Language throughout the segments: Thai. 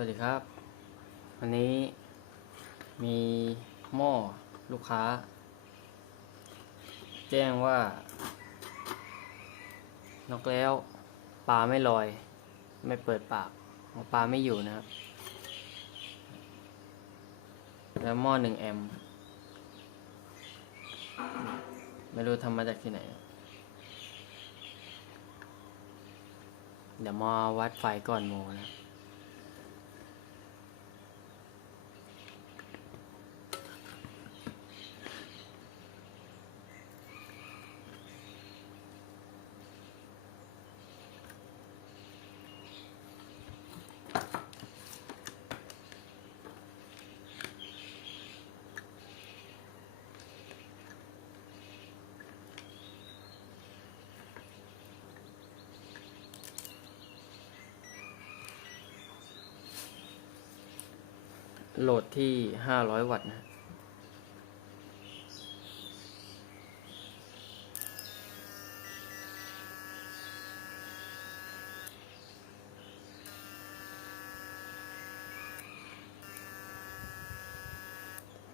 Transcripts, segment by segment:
วัสดีครับ วันนี้มีหม้อลูกค้า แจ้งว่า นกแล้วปลาไม่ลอย ไม่เปิดปากปลาไม่อยู่นะครับ แล้วหม้อหนึ่งแอมป์ไม่รู้ทำมาจากที่ไหน เดี๋ยวมาวัดไฟก่อนโมนะ โหลดที่ห้าร้อยวัตต์นะ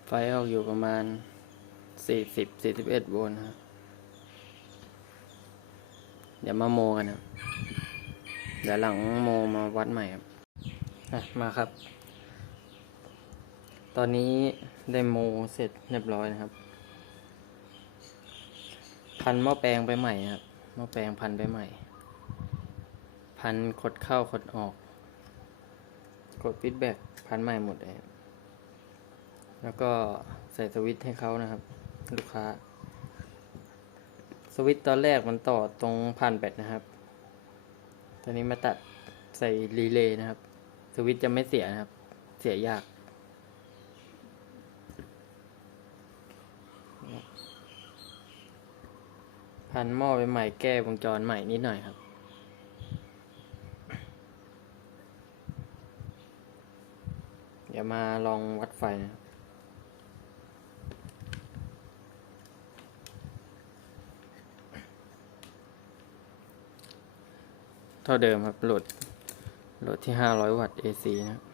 ไฟออกอยู่ประมาณสี่สิบสี่สิบเอ็ดโวลต์นะครับเดี๋ยวมาโมกันครับเดี๋ยวหลังโมมาวัดใหม่ครับ มาครับ ตอนนี้ได้โมเสร็จเรียบร้อยนะครับ พันหม้อแปลงไปใหม่ครับหม้อแปลงพันไปใหม่ พันขดเข้าขดออก กดฟีดแบ็กพันใหม่หมดเลยแล้วก็ใส่สวิตช์ให้เขานะครับ ลูกค้า สวิตช์ตอนแรกมันต่อตรงพันแบตนะครับ ตอนนี้มาตัดใส่รีเลย์นะครับ สวิตช์จะไม่เสียนะครับ เสียยาก พันหม้อไปใหม่แก้วงจรใหม่นิดหน่อยครับ เดี๋ยวมาลองวัดไฟนะครับเท่าเดิมครับโหลดโหลดที่ 500 วัตต์ AC นะครับ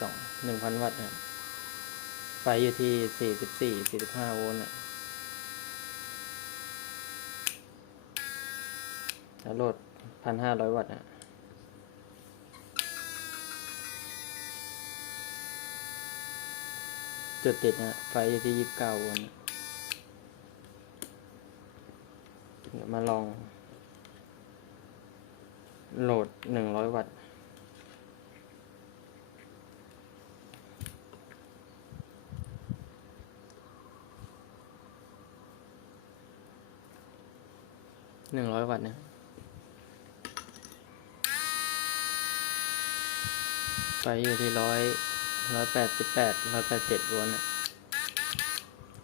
สองหนึ่งพันวัตต์นะไฟอยู่ที่สี่สิบสี่สี่สิบห้าโวลต์อะแล้วโหลดพันห้าร้อยวัตต์อะจุดติดนะไฟอยู่ที่ยี่สิบเก้าโวลต์อะเดี๋ยวมาลอง โหลดหนึ่งร้อยวัตต์ หนึ่งร้อยวัตต์นะไฟอยู่ที่ร้อยร้อยแปดสิบแปดร้อยแปดเจ็ดโวลต์นะ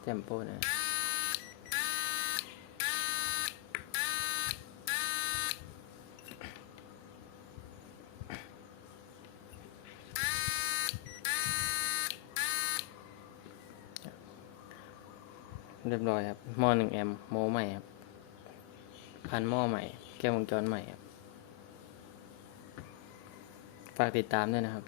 แจมโปนะเรียบร้อยครับมอหนึ่งแอมโมใหม่ครับ พันหม้อใหม่ แก้ววงจรใหม่ครับ ฝากติดตามด้วยนะครับ